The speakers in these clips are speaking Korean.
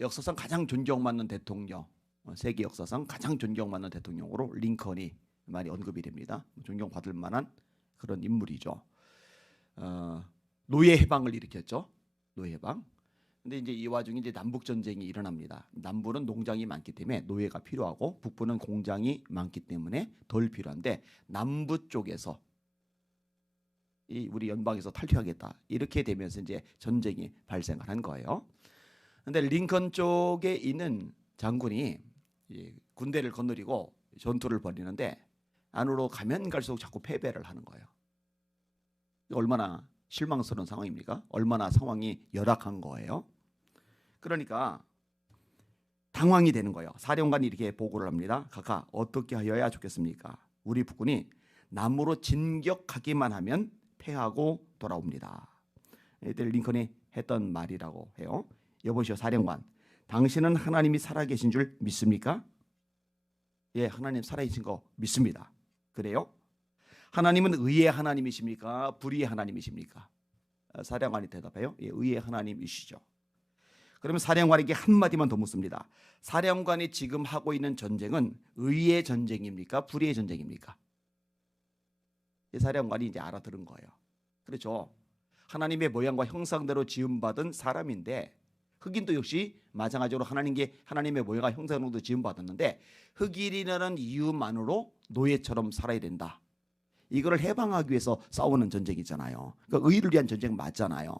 역사상 가장 존경받는 대통령, 세계 역사상 가장 존경받는 대통령으로 링컨이 많이 언급이 됩니다. 존경받을 만한 그런 인물이죠. 노예 해방을 일으켰죠. 노예 해방. 근데 이제 이 와중에 이제 남북 전쟁이 일어납니다. 남부는 농장이 많기 때문에 노예가 필요하고 북부는 공장이 많기 때문에 덜 필요한데 남부 쪽에서 우리 연방에서 탈퇴하겠다 이렇게 되면서 이제 전쟁이 발생을 한 거예요. 근데 링컨 쪽에 있는 장군이 군대를 거느리고 전투를 벌이는데 안으로 가면 갈수록 자꾸 패배를 하는 거예요. 얼마나 실망스러운 상황입니까? 얼마나 상황이 열악한 거예요. 그러니까 당황이 되는 거예요. 사령관이 이렇게 보고를 합니다. 각하 어떻게 하여야 좋겠습니까? 우리 북군이 남으로 진격하기만 하면 패하고 돌아옵니다. 이때 링컨이 했던 말이라고 해요. 여보시오 사령관, 당신은 하나님이 살아계신 줄 믿습니까? 예, 하나님 살아계신 거 믿습니다. 그래요? 하나님은 의의 하나님이십니까? 불의의 하나님이십니까? 사령관이 대답해요. 예, 의의 하나님이시죠. 그러면 사령관에게 한마디만 더 묻습니다. 사령관이 지금 하고 있는 전쟁은 의의 전쟁입니까? 불의의 전쟁입니까? 이 사령관이 이제 알아들은 거예요. 그렇죠. 하나님의 모양과 형상대로 지음받은 사람인데 흑인도 역시 마찬가지로 하나님의 모양과 형상으로 지음받았는데 흑인이라는 이유만으로 노예처럼 살아야 된다. 이거를 해방하기 위해서 싸우는 전쟁이잖아요. 그러니까 의를 위한 전쟁 맞잖아요.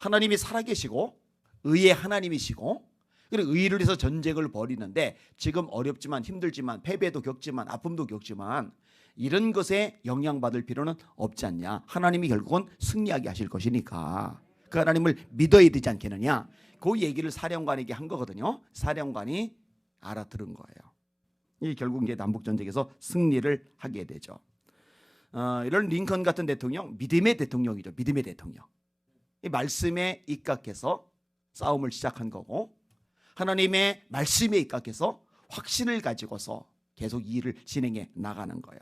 하나님이 살아계시고 의의 하나님이시고 그리고 의를 위해서 전쟁을 벌이는데 지금 어렵지만 힘들지만 패배도 겪지만 아픔도 겪지만 이런 것에 영향받을 필요는 없지 않냐. 하나님이 결국은 승리하게 하실 것이니까 그 하나님을 믿어야 되지 않겠느냐. 그 얘기를 사령관에게 한 거거든요. 사령관이 알아들은 거예요. 이 결국 이제 남북전쟁에서 승리를 하게 되죠. 이런 링컨 같은 대통령 믿음의 대통령이죠. 믿음의 대통령. 이 말씀에 입각해서 싸움을 시작한 거고 하나님의 말씀에 입각해서 확신을 가지고서 계속 이 일을 진행해 나가는 거예요.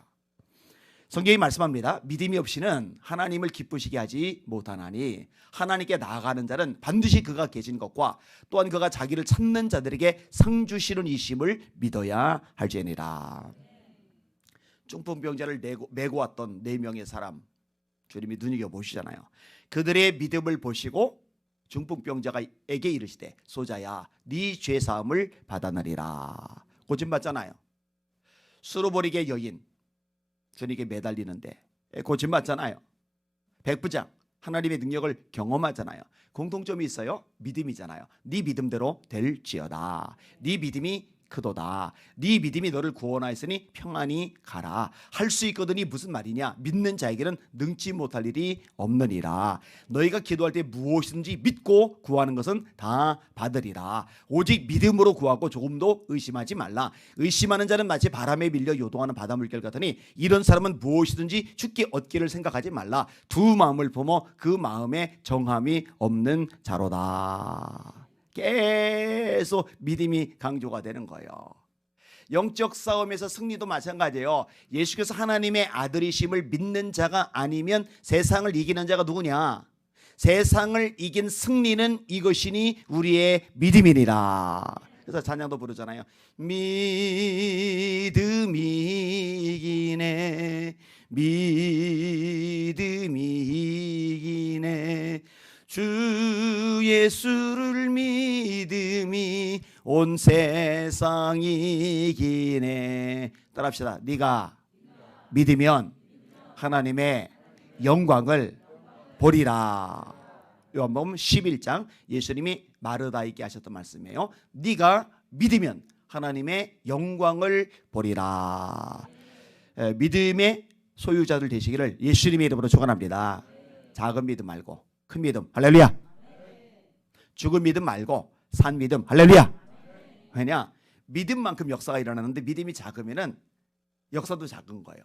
성경이 말씀합니다. 믿음이 없이는 하나님을 기쁘시게 하지 못하나니 하나님께 나아가는 자는 반드시 그가 계신 것과 또한 그가 자기를 찾는 자들에게 상 주시는 이심을 믿어야 할지니라. 중풍병자를 메고 왔던 4명의 사람 주님이 눈여겨보시잖아요. 그들의 믿음을 보시고 중풍병자에게 이르시되 소자야 네 죄사함을 받아내리라. 고침받잖아요. 수로보리게 여인 주님께 매달리는데 고침받잖아요. 백부장 하나님의 능력을 경험하잖아요. 공통점이 있어요. 믿음이잖아요. 네 믿음대로 될지어다. 네 믿음이 크도다. 네 믿음이 너를 구원하였으니 평안히 가라. 할 수 있거든이 무슨 말이냐. 믿는 자에게는 능치 못할 일이 없느니라. 너희가 기도할 때 무엇이든지 믿고 구하는 것은 다 받으리라. 오직 믿음으로 구하고 조금도 의심하지 말라. 의심하는 자는 마치 바람에 밀려 요동하는 바닷물결 같으니 이런 사람은 무엇이든지 주께 얻기를 생각하지 말라. 두 마음을 품어 그 마음에 정함이 없는 자로다. 계속 믿음이 강조가 되는 거예요. 영적 싸움에서 승리도 마찬가지예요. 예수께서 하나님의 아들이심을 믿는 자가 아니면 세상을 이기는 자가 누구냐? 세상을 이긴 승리는 이것이니 우리의 믿음이니라. 그래서 찬양도 부르잖아요. 믿음이 이기네 믿음이 이기네 주 예수를 믿음이 온 세상이 이기네. 따라합시다. 네가 믿으면 하나님의 영광을 보리라. 요한복음 11장 예수님이 마르다에게 하셨던 말씀이에요. 네가 믿으면 하나님의 영광을 보리라. 믿음의 소유자들 되시기를 예수님의 이름으로 축원합니다. 작은 믿음 말고 큰 믿음. 할렐루야. 죽은 믿음 말고 산 믿음. 할렐루야. 왜냐? 믿음만큼 역사가 일어나는데 믿음이 작으면은 역사도 작은 거예요.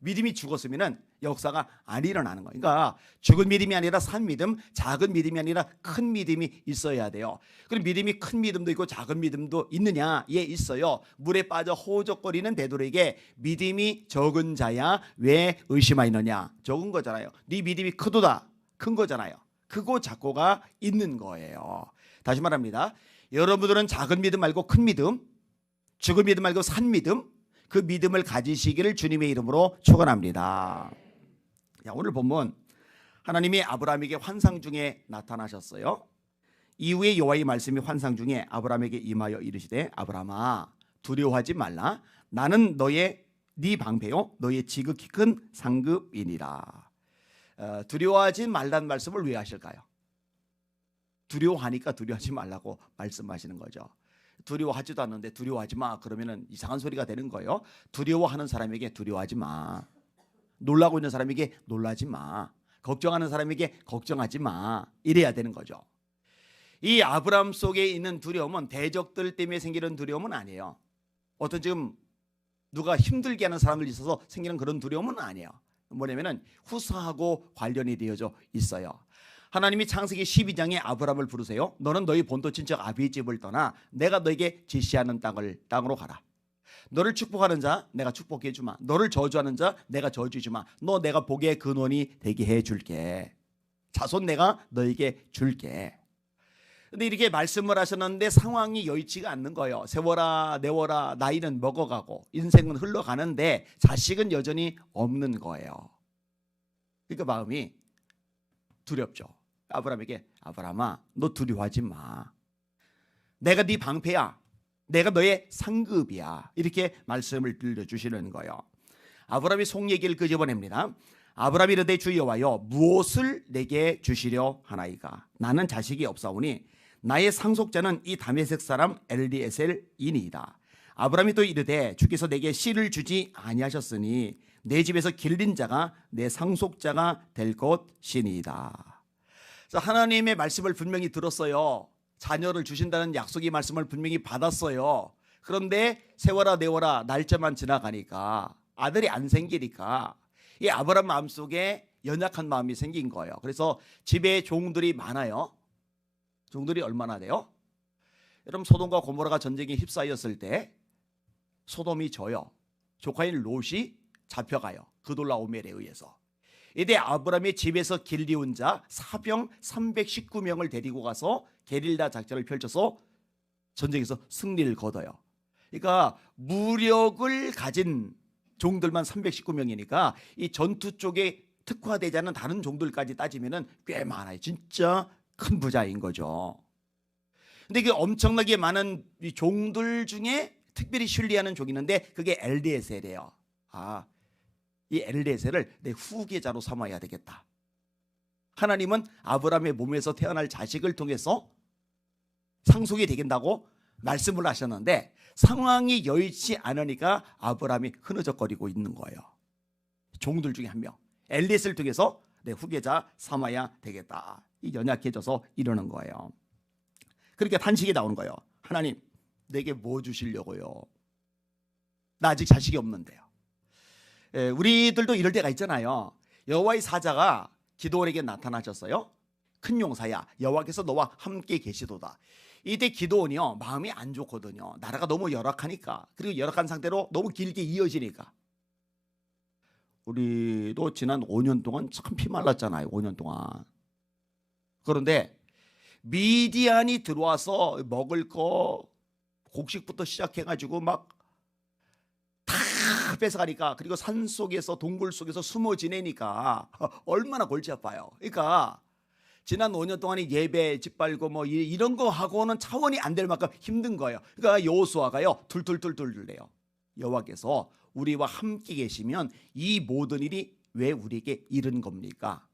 믿음이 죽었으면은 역사가 안 일어나는 거예요. 그러니까 죽은 믿음이 아니라 산 믿음, 작은 믿음이 아니라 큰 믿음이 있어야 돼요. 그럼 믿음이 큰 믿음도 있고 작은 믿음도 있느냐? 예, 있어요. 물에 빠져 호적거리는 베드로에게 믿음이 적은 자야 왜 의심하느냐? 적은 거잖아요. 네 믿음이 크도다. 큰 거잖아요. 크고 작고가 있는 거예요. 다시 말합니다. 여러분들은 작은 믿음 말고 큰 믿음, 죽은 믿음 말고 산 믿음, 그 믿음을 가지시기를 주님의 이름으로 축원합니다. 오늘 본문 하나님이 아브라함에게 환상 중에 나타나셨어요. 이후에 여호와의 말씀이 환상 중에 아브라함에게 임하여 이르시되 아브라함아 두려워하지 말라. 나는 네 방패요 너의 지극히 큰 상급이니라. 두려워하지 말라는 말씀을 왜 하실까요? 두려워하니까 두려워하지 말라고 말씀하시는 거죠. 두려워하지도 않는데 두려워하지 마 그러면 이상한 소리가 되는 거예요. 두려워하는 사람에게 두려워하지 마. 놀라고 있는 사람에게 놀라지 마. 걱정하는 사람에게 걱정하지 마. 이래야 되는 거죠. 이 아브라함 속에 있는 두려움은 대적들 때문에 생기는 두려움은 아니에요. 어떤 지금 누가 힘들게 하는 사람들 있어서 생기는 그런 두려움은 아니에요. 뭐냐면은 후사하고 관련이 되어져 있어요. 하나님이 창세기 12장에 아브라함을 부르세요. 너는 너희 본토 친척 아비의 집을 떠나 내가 너에게 지시하는 땅으로 가라. 너를 축복하는 자 내가 축복해 주마. 너를 저주하는 자 내가 저주해 주마. 너 내가 복의 근원이 되게 해 줄게. 자손 내가 너에게 줄게. 근데 이렇게 말씀을 하셨는데 상황이 여의치가 않는 거예요. 세월아 내월아 나이는 먹어가고 인생은 흘러가는데 자식은 여전히 없는 거예요. 그러니까 마음이 두렵죠. 아브라함에게 아브라함아 너 두려워하지 마. 내가 네 방패야. 내가 너의 상급이야. 이렇게 말씀을 들려주시는 거예요. 아브라함이 속 얘기를 끄집어냅니다. 아브라함이 이르되 주 여호와여 무엇을 내게 주시려 하나이까. 나는 자식이 없사오니 나의 상속자는 이 다메섹 사람 엘리에셀이니이다. 아브라함이 또 이르되 주께서 내게 씨를 주지 아니하셨으니 내 집에서 길린 자가 내 상속자가 될 것이니이다. 하나님의 말씀을 분명히 들었어요. 자녀를 주신다는 약속의 말씀을 분명히 받았어요. 그런데 세월아 내월아 날짜만 지나가니까 아들이 안 생기니까 이 아브라함 마음속에 연약한 마음이 생긴 거예요. 그래서 집에 종들이 많아요. 종들이 얼마나 돼요? 여러분 소돔과 고모라가 전쟁에 휩싸였을 때 소돔이 져요. 조카인 롯이 잡혀가요. 그돌라오멜에 의해서. 이때 아브라함의 집에서 길리온 자 사병 319명을 데리고 가서 게릴라 작전을 펼쳐서 전쟁에서 승리를 거둬요. 그러니까 무력을 가진 종들만 319명이니까 이 전투 쪽에 특화되지 않은 다른 종들까지 따지면 꽤 많아요. 진짜 큰 부자인 거죠. 근데 그 엄청나게 많은 이 종들 중에 특별히 신뢰하는 종이 있는데 그게 엘리에셀이에요. 이 엘리에셀을 내 후계자로 삼아야 되겠다. 하나님은 아브라함의 몸에서 태어날 자식을 통해서 상속이 되겠다고 말씀을 하셨는데 상황이 여의치 않으니까 아브라함이 흐느적거리고 있는 거예요. 종들 중에 한 명 엘리에셀을 통해서 내 후계자 삼아야 되겠다. 이 연약해져서 이러는 거예요. 그러니까 탄식이 나오는 거예요. 하나님 내게 뭐 주시려고요? 나 아직 자식이 없는데요. 우리들도 이럴 때가 있잖아요. 여호와의 사자가 기드온에게 나타나셨어요. 큰 용사야 여호와께서 너와 함께 계시도다. 이때 기드온이요 마음이 안 좋거든요. 나라가 너무 열악하니까 그리고 열악한 상태로 너무 길게 이어지니까. 우리도 지난 5년 동안 참 피말랐잖아요. 5년 동안. 그런데 미디안이 들어와서 먹을 거 곡식부터 시작해가지고 막 다 뺏어가니까 그리고 산 속에서 동굴 속에서 숨어 지내니까 얼마나 골치 아파요. 그러니까 지난 5년 동안에 예배 짓밟고 뭐 이런 거 하고는 차원이 안 될 만큼 힘든 거예요. 그러니까 여호수아가요 툴툴툴툴대요. 여호와께서 우리와 함께 계시면 이 모든 일이 왜 우리에게 이른 겁니까?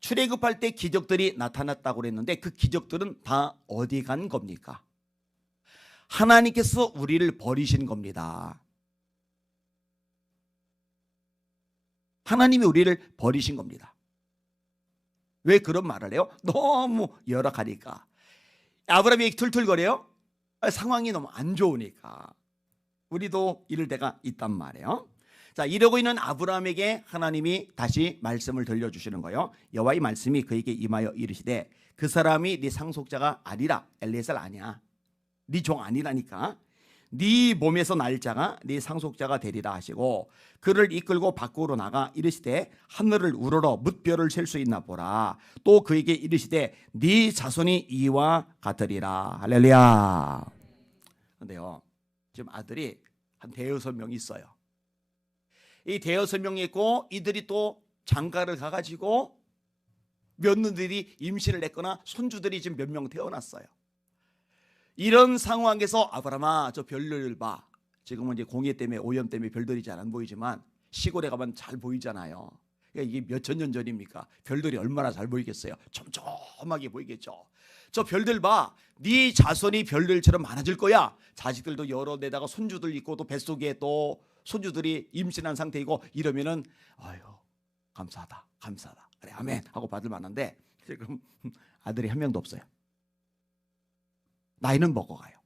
출애굽할 때 기적들이 나타났다고 그랬는데 그 기적들은 다 어디 간 겁니까? 하나님께서 우리를 버리신 겁니다. 하나님이 우리를 버리신 겁니다. 왜 그런 말을 해요? 너무 열악하니까. 아브라함이 툴툴거려요? 상황이 너무 안 좋으니까. 우리도 이럴 때가 있단 말이에요. 자, 이러고 있는 아브라함에게 하나님이 다시 말씀을 들려주시는 거예요. 여호와의 말씀이 그에게 임하여 이르시되 그 사람이 네 상속자가 아니라 엘리에셀 아니야. 네 종 아니라니까. 네 몸에서 날 자가 네 상속자가 되리라 하시고 그를 이끌고 밖으로 나가 이르시되 하늘을 우러러 뭇별을 셀 수 있나 보라. 또 그에게 이르시되 네 자손이 이와 같으리라. 할렐루야. 근데요, 지금 아들이 한 대여섯 명 있어요. 이 대여섯 명이 있고 이들이 또 장가를 가가지고 며느들이 임신을 했거나 손주들이 지금 몇 명 태어났어요. 이런 상황에서 아브라함아 저 별들을 봐. 지금은 이제 공해 때문에 오염 때문에 별들이 잘 안 보이지만 시골에 가면 잘 보이잖아요. 그러니까 이게 몇천 년 전입니까? 별들이 얼마나 잘 보이겠어요. 촘촘하게 보이겠죠. 저 별들 봐. 네 자손이 별들처럼 많아질 거야. 자식들도 여러 데다가 손주들 있고 또 뱃속에 또 손주들이 임신한 상태이고 이러면은 아유 감사하다 감사하다 그래 아멘 하고 받을 만한데 지금 아들이 한 명도 없어요. 나이는 먹어가요.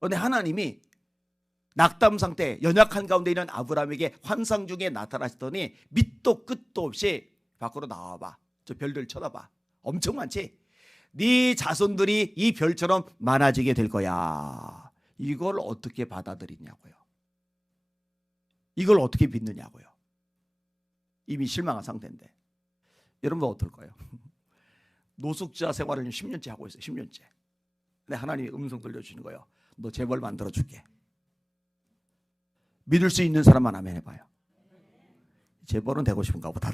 그런데 하나님이 낙담 상태 연약한 가운데 있는 아브라함에게 환상 중에 나타나시더니 밑도 끝도 없이 밖으로 나와봐. 저 별들 쳐다봐. 엄청 많지? 네 자손들이 이 별처럼 많아지게 될 거야. 이걸 어떻게 받아들이냐고요. 이걸 어떻게 믿느냐고요. 이미 실망한 상태인데 여러분도 어떨까요? 노숙자 생활을 10년째 하고 있어요. 10년째. 근데 하나님이 음성 들려주시는 거예요. 너 재벌 만들어줄게. 믿을 수 있는 사람만 아멘 해봐요. 재벌은 되고 싶은가 보다.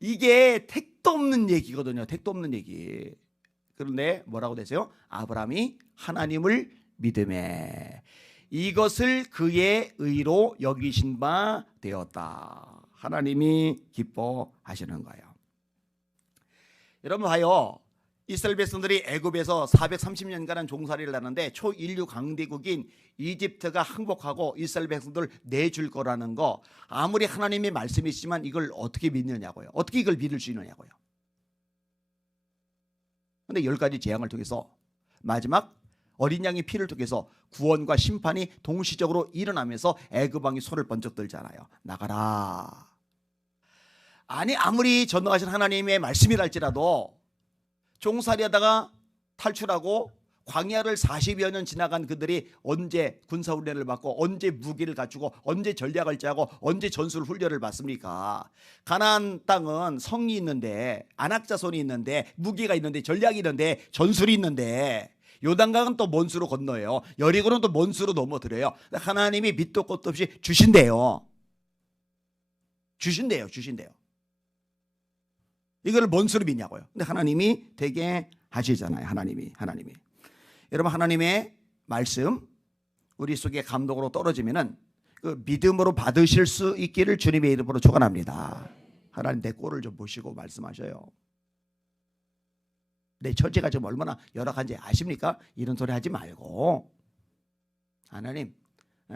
이게 택도 없는 얘기거든요. 택도 없는 얘기. 그런데 뭐라고 되세요? 아브라함이 하나님을 믿음에 이것을 그의 의로 여기신 바 되었다. 하나님이 기뻐하시는 거예요. 여러분 봐요. 이스라엘 백성들이 애굽에서 430년간 종살이를 하는데 초인류 강대국인 이집트가 항복하고 이스라엘 백성들을 내줄 거라는 거 아무리 하나님의 말씀이시지만 이걸 어떻게 믿느냐고요. 어떻게 이걸 믿을 수 있느냐고요. 그런데 10가지 재앙을 통해서 마지막 어린 양의 피를 통해서 구원과 심판이 동시적으로 일어나면서 애굽 왕이 손을 번쩍 들잖아요. 나가라. 아니 아무리 전능하신 하나님의 말씀이랄지라도 종살이하다가 탈출하고 광야를 40여 년 지나간 그들이 언제 군사훈련을 받고 언제 무기를 갖추고 언제 전략을 짜고 언제 전술 훈련을 받습니까? 가나안 땅은 성이 있는데 안악자손이 있는데 무기가 있는데 전략이 있는데 전술이 있는데 요단강은 또 먼 수로 건너요. 여리고는 또 먼 수로 넘어들어요. 하나님이 밑도 끝도 없이 주신대요. 주신대요. 이걸 뭔 수로 믿냐고요. 근데 하나님이 되게 하시잖아요. 하나님이. 여러분 하나님의 말씀 우리 속에 감동으로 떨어지면은 그 믿음으로 받으실 수 있기를 주님의 이름으로 축원합니다. 하나님 내 꼴을 좀 보시고 말씀하셔요. 내 처지가 지금 얼마나 열악한지 아십니까? 이런 소리 하지 말고 하나님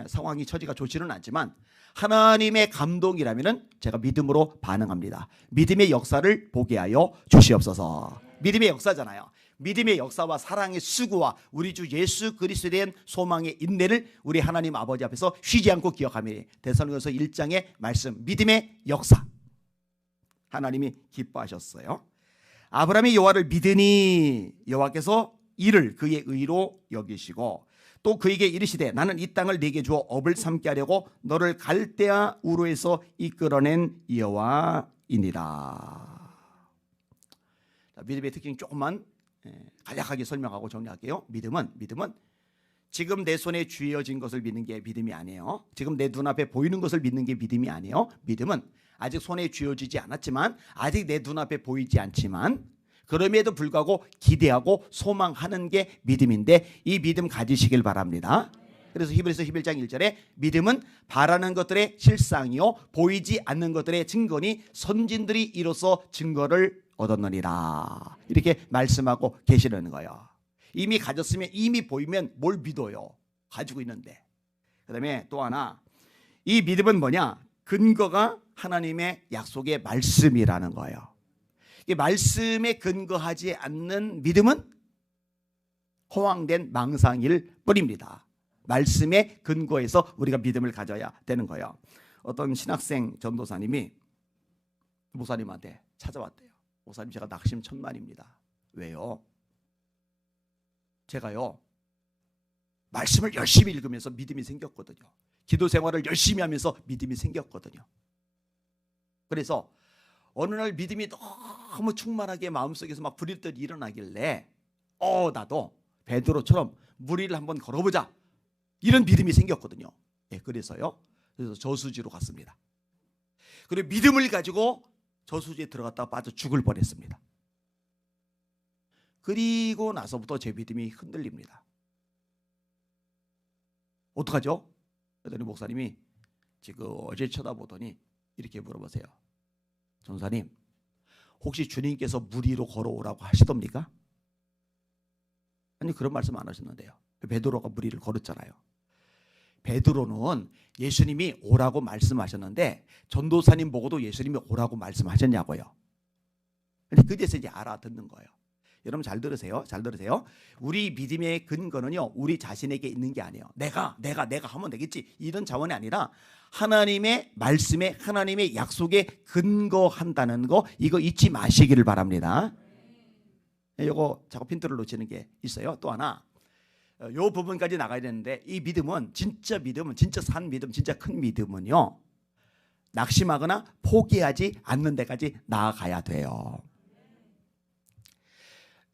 상황이 처지가 좋지는 않지만 하나님의 감동이라면은 제가 믿음으로 반응합니다. 믿음의 역사를 보게 하여 주시옵소서. 믿음의 역사잖아요. 믿음의 역사와 사랑의 수고와 우리 주 예수 그리스도에 대한 소망의 인내를 우리 하나님 아버지 앞에서 쉬지 않고 기억하며 데살로니가서 1장의 말씀 믿음의 역사 하나님이 기뻐하셨어요. 아브라함이 여호와를 믿으니 여호와께서 이를 그의 의로 여기시고 또 그에게 이르시되 나는 이 땅을 네게 주어 업을 삼게 하려고 너를 갈대아 우르에서 이끌어낸 여호와이니라. 믿음의 특징 조금만 간략하게 설명하고 정리할게요. 믿음은 지금 내 손에 쥐어진 것을 믿는 게 믿음이 아니에요. 지금 내 눈앞에 보이는 것을 믿는 게 믿음이 아니에요. 믿음은 아직 손에 쥐어지지 않았지만 아직 내 눈앞에 보이지 않지만 그럼에도 불구하고 기대하고 소망하는 게 믿음인데 이 믿음 가지시길 바랍니다. 그래서 히브리서 11장 1절에 믿음은 바라는 것들의 실상이요 보이지 않는 것들의 증거니 선진들이 이로써 증거를 얻었느니라. 이렇게 말씀하고 계시는 거예요. 이미 가졌으면 이미 보이면 뭘 믿어요. 가지고 있는데. 그 다음에 또 하나 이 믿음은 뭐냐? 근거가 하나님의 약속의 말씀이라는 거예요. 이 말씀에 근거하지 않는 믿음은 허황된 망상일 뿐입니다. 말씀에 근거해서 우리가 믿음을 가져야 되는 거예요. 어떤 신학생 전도사님이 목사님한테 찾아왔대요. 목사님 제가 낙심천만입니다. 왜요? 제가요 말씀을 열심히 읽으면서 믿음이 생겼거든요. 기도 생활을 열심히 하면서 믿음이 생겼거든요. 그래서 어느 날 믿음이 너무 충만하게 마음속에서 막 불일듯 일어나길래 나도 베드로처럼 물 위를 한번 걸어보자, 이런 믿음이 생겼거든요. 예, 그래서 저수지로 갔습니다. 그리고 믿음을 가지고 저수지에 들어갔다가 빠져 죽을 뻔했습니다. 그리고 나서부터 제 믿음이 흔들립니다. 어떡하죠? 그랬더니 목사님이 지금 어제 쳐다보더니 이렇게 물어보세요. 전사님, 혹시 주님께서 물 위로 걸어오라고 하시던니까? 아니, 그런 말씀 안 하셨는데요. 베드로가 물 위를 걸었잖아요. 베드로는 예수님이 오라고 말씀하셨는데 전도사님 보고도 예수님이 오라고 말씀하셨냐고요. 근데 그제서 이제 알아듣는 거예요. 여러분 잘 들으세요. 잘 들으세요. 우리 믿음의 근거는요, 우리 자신에게 있는 게 아니에요. 내가 하면 되겠지, 이런 자원이 아니라 하나님의 말씀에, 하나님의 약속에 근거한다는 거, 이거 잊지 마시기를 바랍니다. 이거 자꾸 핀트를 놓치는 게 있어요. 또 하나, 요 부분까지 나가야 되는데, 이 믿음은 진짜 산 믿음, 진짜 큰 믿음은요, 낙심하거나 포기하지 않는 데까지 나아가야 돼요.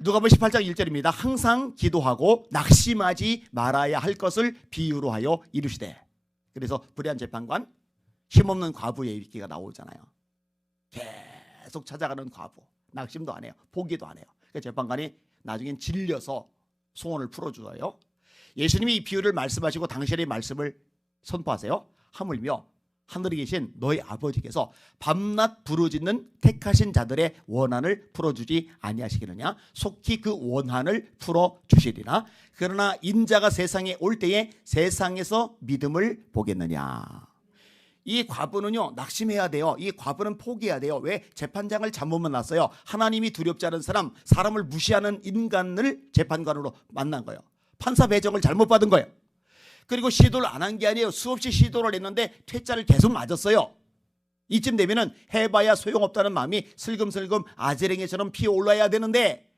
누가복음 18장 1절입니다. 항상 기도하고 낙심하지 말아야 할 것을 비유로 하여 이루시되. 그래서 불의한 재판관, 힘없는 과부의 얘기가 나오잖아요. 계속 찾아가는 과부, 낙심도 안 해요, 포기도 안 해요. 그러니까 재판관이 나중엔 질려서 소원을 풀어줘요. 예수님이 이 비유를 말씀하시고 당신의 말씀을 선포하세요. 하물며 하늘에 계신 너희 아버지께서 밤낮 부르짖는 택하신 자들의 원한을 풀어주지 아니하시겠느냐? 속히 그 원한을 풀어주시리라. 그러나 인자가 세상에 올 때에 세상에서 믿음을 보겠느냐? 이 과부는요, 낙심해야 돼요. 이 과부는 포기해야 돼요. 왜? 재판장을 잘못 만났어요. 하나님이 두렵지 않은 사람, 사람을 무시하는 인간을 재판관으로 만난 거예요. 판사 배정을 잘못 받은 거예요. 그리고 시도를 안 한 게 아니에요. 수없이 시도를 했는데 퇴짜를 계속 맞았어요. 이쯤 되면은 해봐야 소용없다는 마음이 슬금슬금 아재랭이처럼 피어올라야 되는데,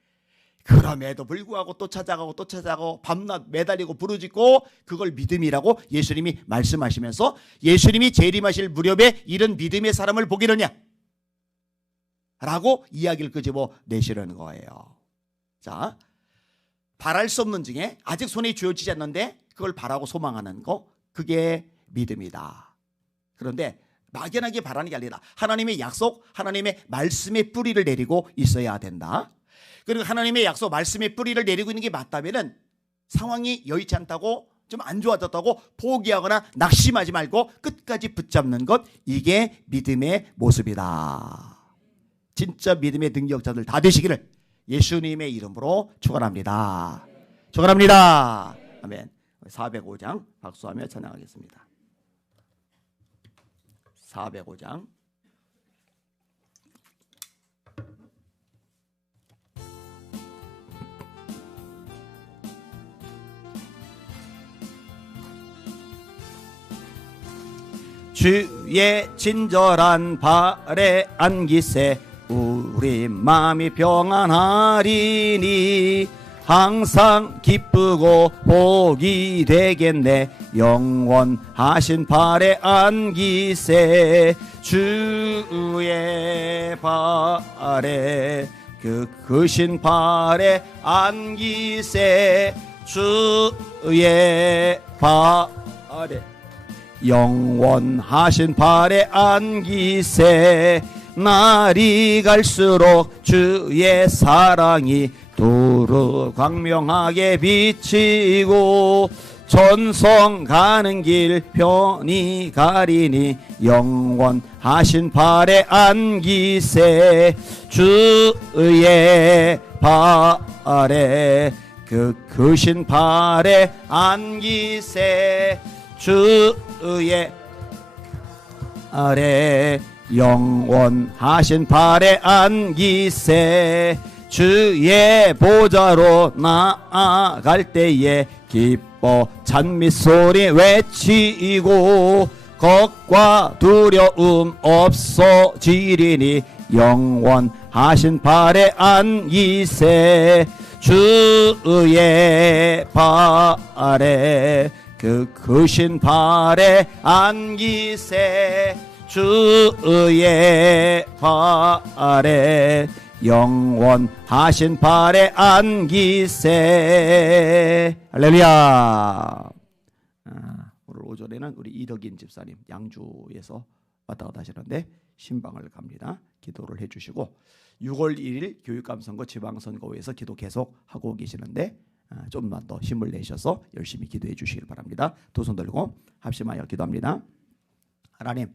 그럼에도 불구하고 또 찾아가고 밤낮 매달리고 부르짖고, 그걸 믿음이라고 예수님이 말씀하시면서 예수님이 재림하실 무렵에 이런 믿음의 사람을 보기느냐 라고 이야기를 끄집어 내시려는 거예요. 자, 바랄 수 없는 중에 아직 손에 쥐어지지 않는데 그걸 바라고 소망하는 거, 그게 믿음이다. 그런데 막연하게 바라는 게 아니라 하나님의 약속, 하나님의 말씀의 뿌리를 내리고 있어야 된다. 그리고 하나님의 약속, 말씀의 뿌리를 내리고 있는 게 맞다면은 상황이 여의치 않다고, 좀 안 좋아졌다고 포기하거나 낙심하지 말고 끝까지 붙잡는 것, 이게 믿음의 모습이다. 진짜 믿음의 능력자들 다 되시기를 예수님의 이름으로 축원합니다. 축원합니다. 아멘. 405장 박수하며 찬양하겠습니다. 405장. 주의 친절한 발에 안기세 우리 마음이 평안하리니 항상 기쁘고 복이 되겠네 영원하신 발에 안기세 주의 발에 그 크신 발에 안기세 주의 발에 영원하신 발에 안기세 날이 갈수록 주의 사랑이 두루 광명하게 비치고 전성 가는 길 편히 가리니 영원하신 발에 안기세 주의 발에 그 크신 발에 안기세 주의 아래 영원하신 발에 안기세 주의 보좌로 나아갈 때에 기뻐 찬미소리 외치고 걱과 두려움 없어지리니 영원하신 발에 안기세 주의 발에 그 크신 발에 안기세 주의 발에 영원하신 발에 안기세. 할렐루야. 오늘 오전에는 우리 이덕인 집사님 양주에서 왔다 갔다 하시는데 신방을 갑니다. 기도를 해주시고 6월 1일 교육감선거 지방선거에서 기도 계속 하고 계시는데 좀만 더 힘을 내셔서 열심히 기도해 주시길 바랍니다. 두 손 들고 합심하여 기도합니다. 하나님,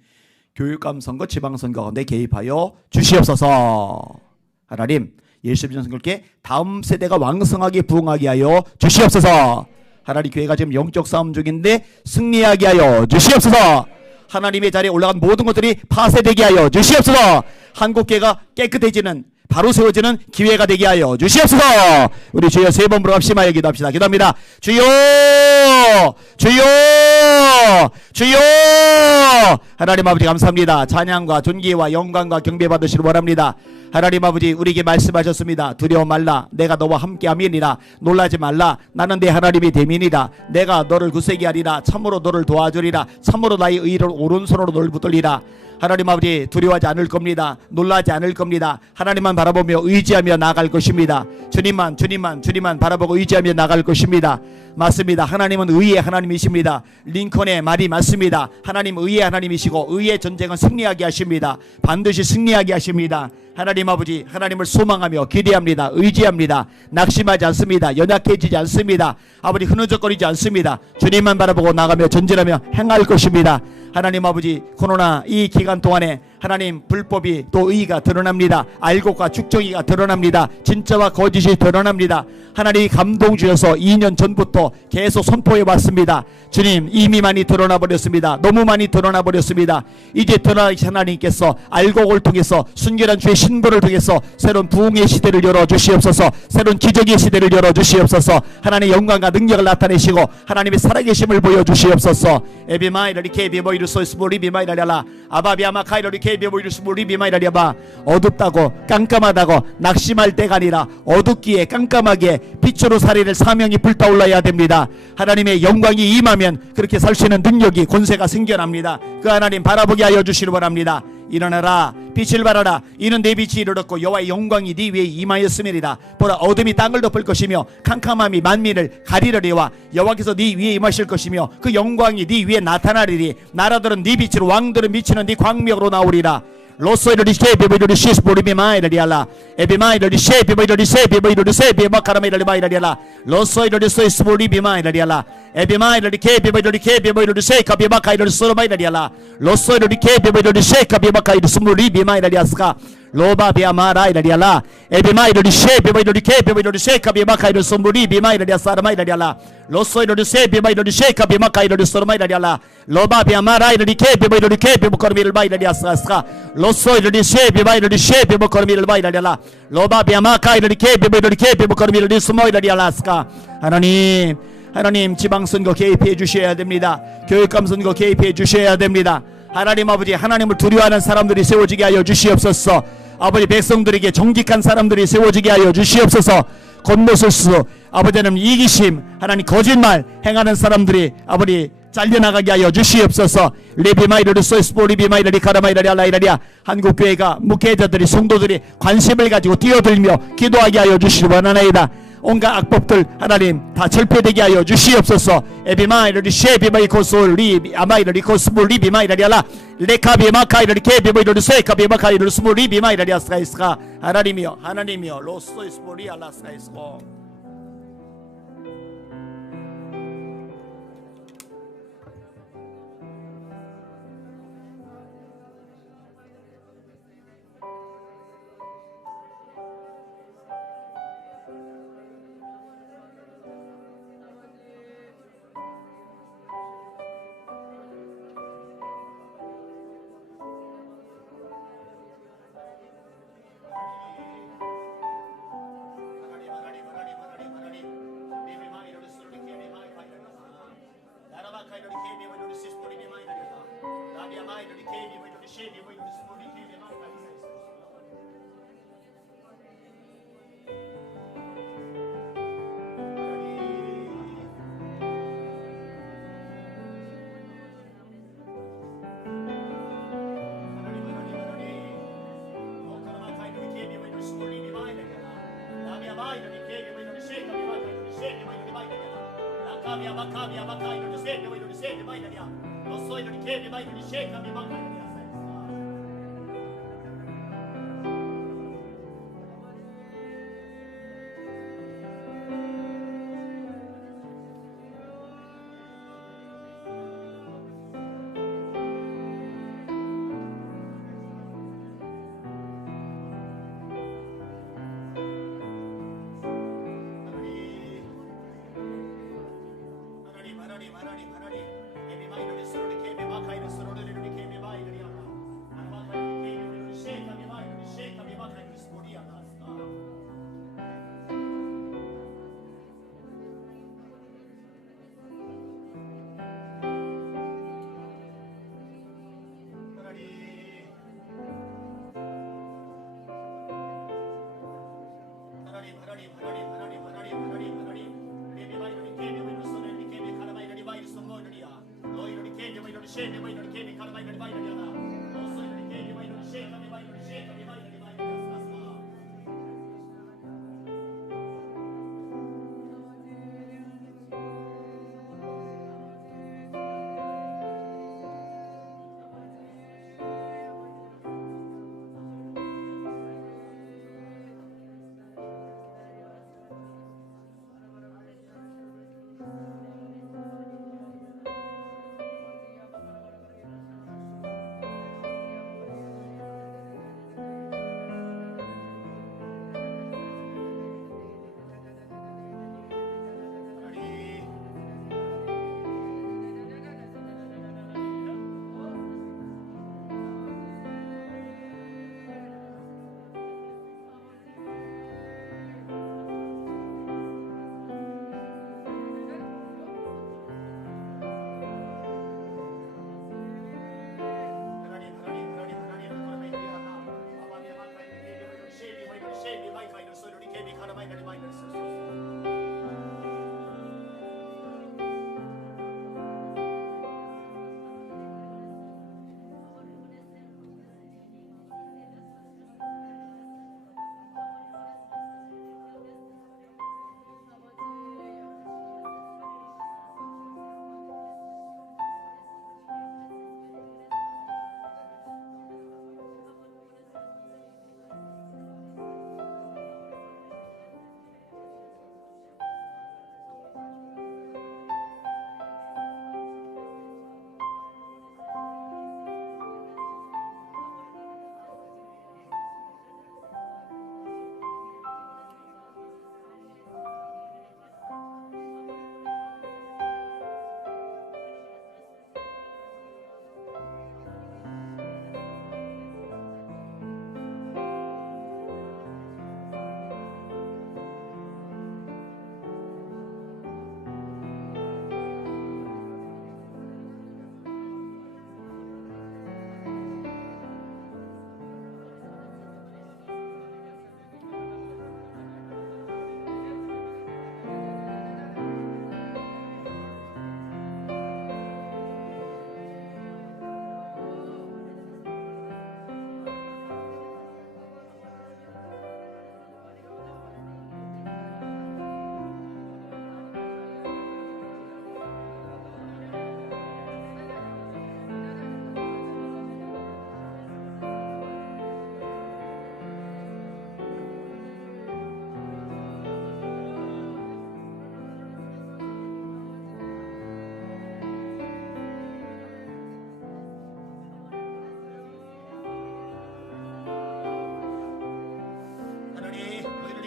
교육감선거 지방선거 가운데 개입하여 주시옵소서. 하나님, 예수님 선교께 다음 세대가 왕성하게 부흥하게 하여 주시옵소서. 하나님, 교회가 지금 영적 싸움 중인데 승리하게 하여 주시옵소서. 하나님의 자리에 올라간 모든 것들이 파쇄되게 하여 주시옵소서. 한국교회가 깨끗해지는 바로 세워지는 기회가 되게 하여 주시옵소서. 우리 주여 세 번 부르합심하여 기도합시다. 기도합니다. 주여 주여 주여. 하나님 아버지 감사합니다. 찬양과 존귀와 영광과 경배 받으시길 원합니다. 하나님 아버지, 우리에게 말씀하셨습니다. 두려워 말라, 내가 너와 함께함이니라. 놀라지 말라, 나는 내 하나님이 됨이니라. 내가 너를 굳세게 하리라. 참으로 너를 도와주리라. 참으로 나의 의를 오른손으로 너를 붙들리라. 하나님 아버지, 두려워하지 않을 겁니다. 놀라지 않을 겁니다. 하나님만 바라보며 의지하며 나아갈 것입니다. 주님만 바라보고 의지하며 나아갈 것입니다. 맞습니다. 하나님은 의의 하나님이십니다. 링컨의 말이 맞습니다. 하나님 의의 하나님이시고 의의 전쟁은 승리하게 하십니다. 반드시 승리하게 하십니다. 하나님 아버지, 하나님을 소망하며 기대합니다. 의지합니다. 낙심하지 않습니다. 연약해지지 않습니다. 아버지, 흐느적거리지 않습니다. 주님만 바라보고 나가며 전진하며 행할 것입니다. 하나님 아버지, 코로나 이 기간 동안에 하나님 불법이 또 의의가 드러납니다. 알곡과 죽정이가 드러납니다. 진짜와 거짓이 드러납니다. 하나님이 감동 주셔서 2년 전부터 계속 선포해 왔습니다. 주님, 이미 많이 드러나 버렸습니다. 너무 많이 드러나 버렸습니다. 이제 드러나신 하나님께서 알곡을 통해서 순결한 주의 신부를 통해서 새로운 부흥의 시대를 열어주시옵소서. 새로운 기적의 시대를 열어주시옵소서. 하나님의 영광과 능력을 나타내시고 하나님의 살아계심을 보여주시옵소서. 에비마이러리 케비모이르소이스 모리비마이라랴라 아바비아마카이러리 케비모이르스 모리비마이라랴바. 어둡다고 깜깜하다고 낙심할 때가 아니라 어둡기에 깜깜하게 빛으로 살릴 사명이 불타올라야 됩니다. 하나님의 영광이 임하면 그렇게 살 수 있는 능력이 권세가 생겨납니다. 그 하나님 바라보게 하여 주시기 바랍니다. 일어나라, 빛을 발하라. 이는 내 빛이 이르렀고 여호와의 영광이 네 위에 임하였음이니라. 보라, 어둠이 땅을 덮을 것이며 캄캄함이 만민을 가리려니와 여호와께서 네 위에 임하실 것이며 그 영광이 네 위에 나타나리니 나라들은 네 빛으로 왕들은 미치는 네 광명으로 나오리라. 로소이르리 쉐비보이르리 시스보리비마이라리알라 에비마이르리 쉐비보이르리 쉐비보이르리 쉐비마카라마이라리마이라리알라 로소이르리 소이스보리비마이라리알라 에비마이르리 케비보이르리 케비보이르리 쉐카비마카이르리 소로마이라리알라 로소이르리 케비보이르리 쉐카비마카이르리 스무리비마이라리아스카 로바비아마라이라리알라 에비마이르리 쉐비보이르리 케비보이르리 쉐카비마카이르리 스무리비마이라리아사라마이라리알라 로소이르리 쉐비보이르리 쉐카비마카이르리 소로마이라리알라 로바비아마라이르리 케비보이르리 케비보이르리 로소이르리 쉐비바이르리 쉐비보코르미를 바이라리알라 로바비아마카이르리 케비보이르리 케비보코르미를 스모이라리알라스카. 하나님 지방선거 개입해 주셔야 됩니다. 교육감선거 개입해 주셔야 됩니다. 하나님 아버지, 하나님을 두려워하는 사람들이 세워지게 하여 주시옵소서. 아버지, 백성들에게 정직한 사람들이 세워지게 하여 주시옵소서. 겉모술수 아버지는 이기심, 하나님 거짓말 행하는 사람들이 아버지 잘려나가게 하여 주시옵소서. 레비마이르르 소이스포리비마이르리 카라마이라리 알라이라리아. 한국교회가 목회자들이 성도들이 관심을 가지고 뛰어들며 기도하게 하여 주시기 원하나이다. 온갖 악법들 하나님 다 절폐되게 하여 주시옵소서. 에비마이르리 쉐비마이코솔리 아마이르리 코스몰리비마이라리알라 레카비마카이르리 케비마이르리 세카비마카이르리 스몰리비마이라리아스카이스카. 하나님이여 로소이스포리알라스카이스코.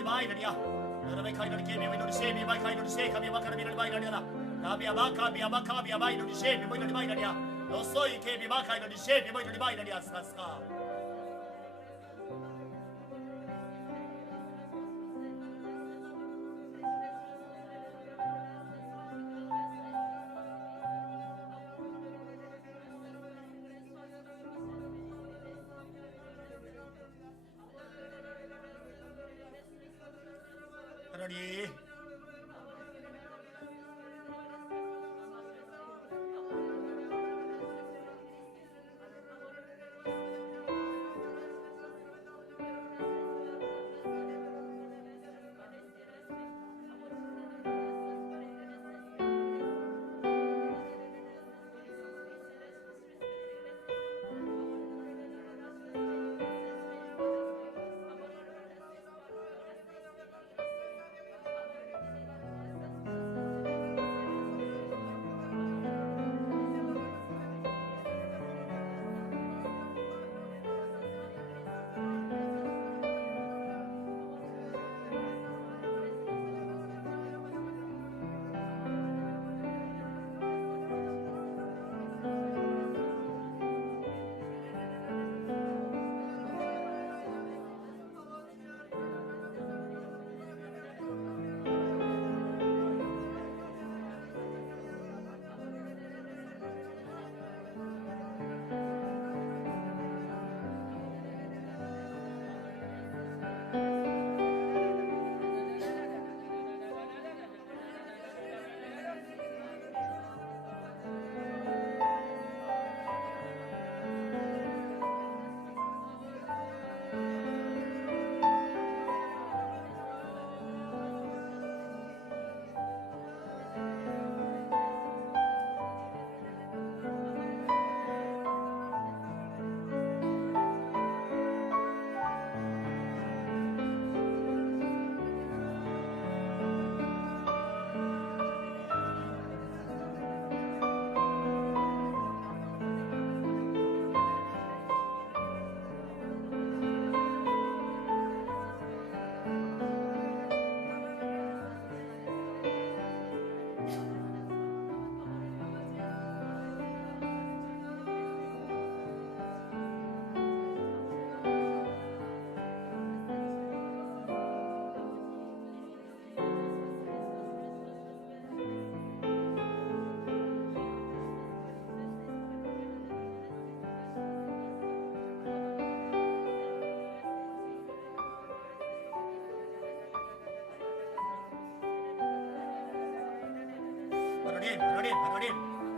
bainaria. Rabai kainari kemi winori semi bai kainari se kami bakara minori bainaria. Kabia bakabia bainori semi winori bainaria. Lo soi kemi bakainori semi winori bainaria skaska. Ready?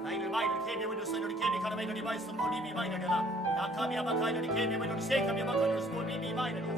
나이를 마이를 케비 위로 서이를 케비 카라메이를 바이 스몰리비 마이르라 나카비아 바카이를 케비 위로 세카비아 바카이를 스몰리비 마이르라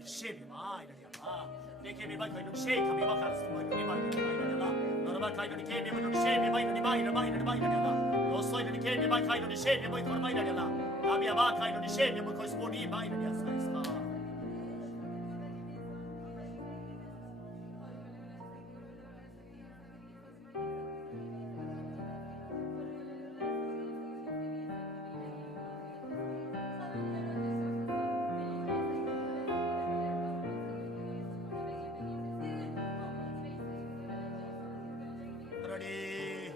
이렇게 쉐비 마 이렇게 마 내게 마 이렇게 쉐이 카미 마 카스 마 이렇게 마 이렇게 너만 가 이렇게 쉐비 마 쉐비 마 이렇게 마 이렇게 마 이렇게 마 너서 이렇게 마 이렇게 쉐비 마 이렇게 마 이렇게 나비야 마 이렇게 쉐비 마 거기서 보니 마 이렇게 사이스마 하나님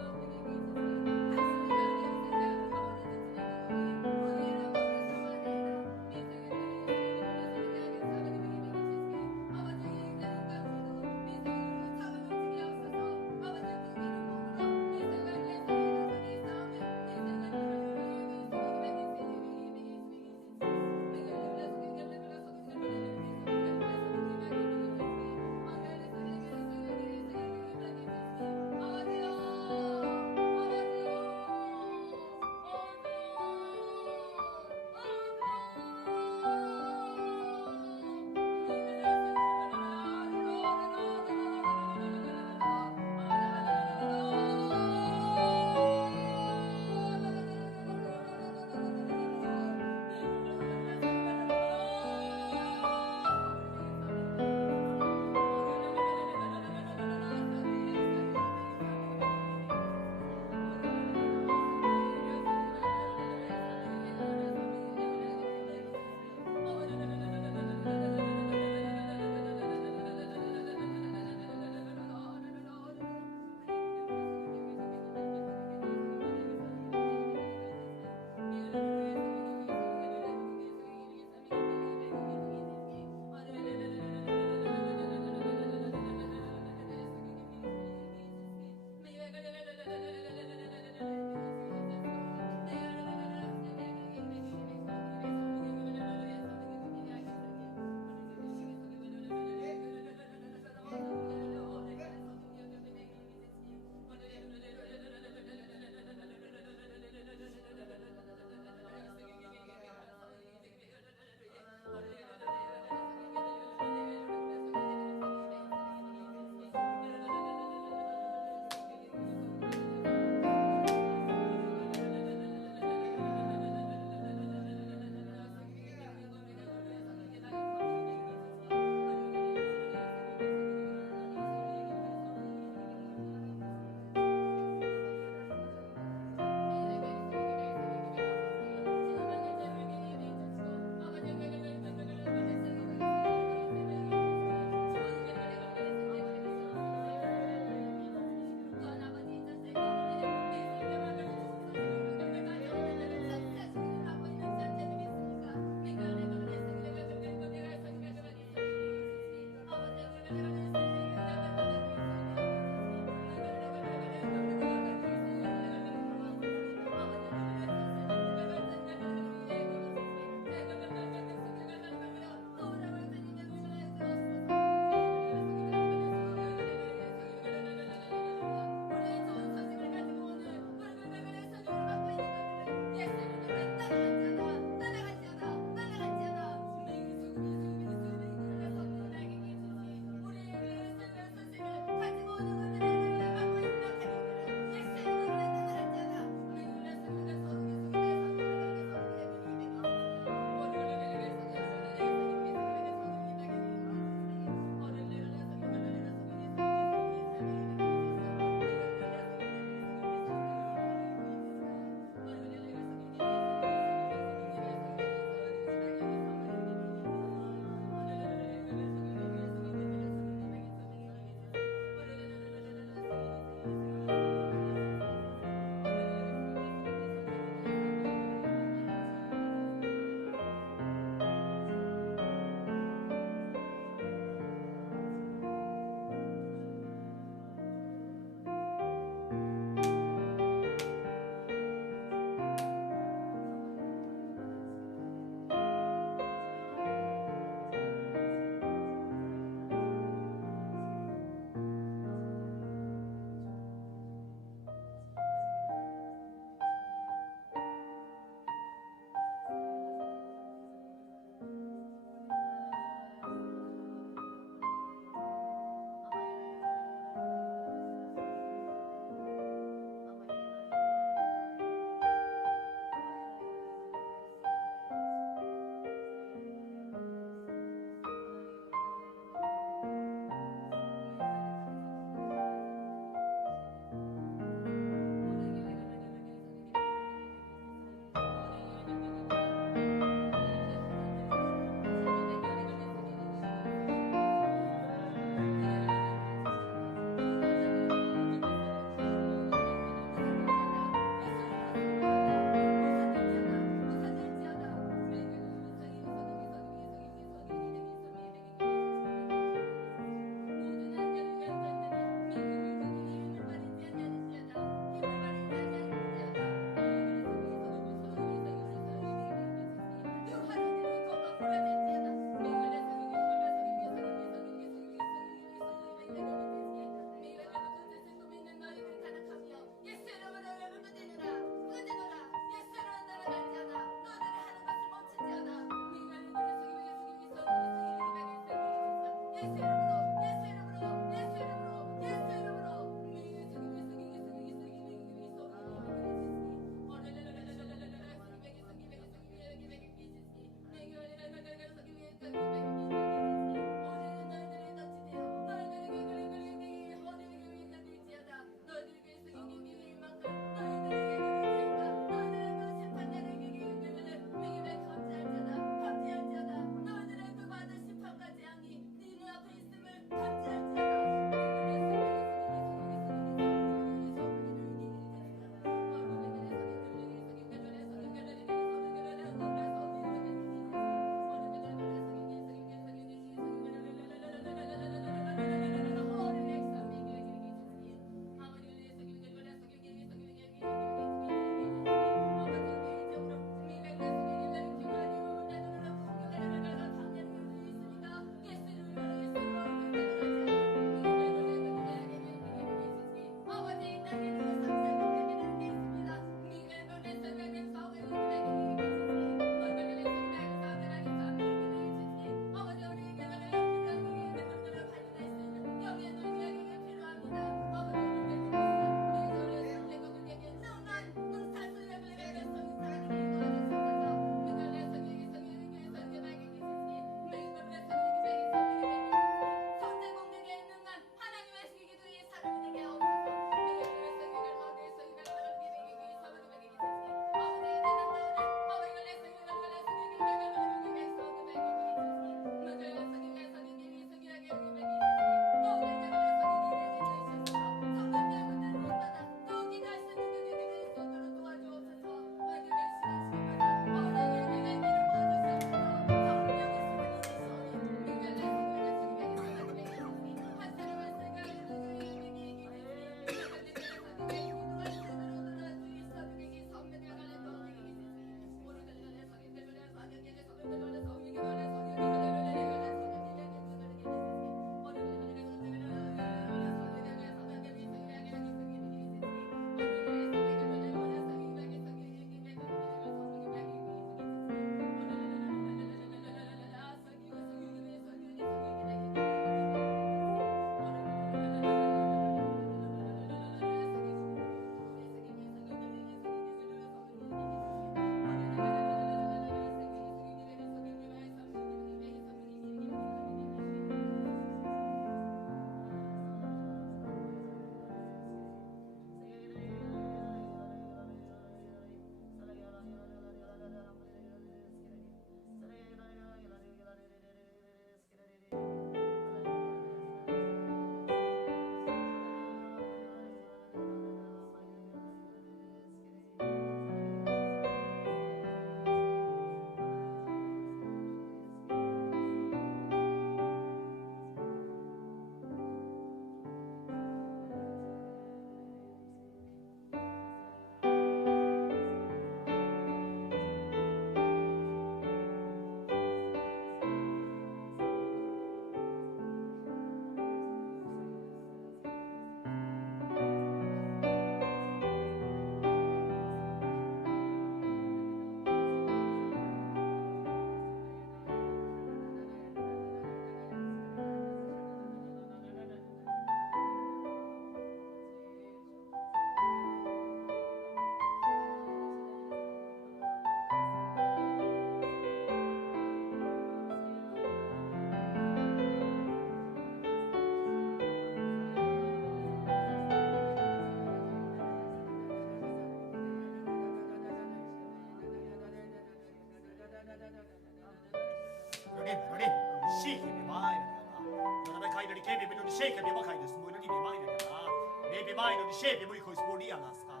mai no discepi voi coi spolia la sta.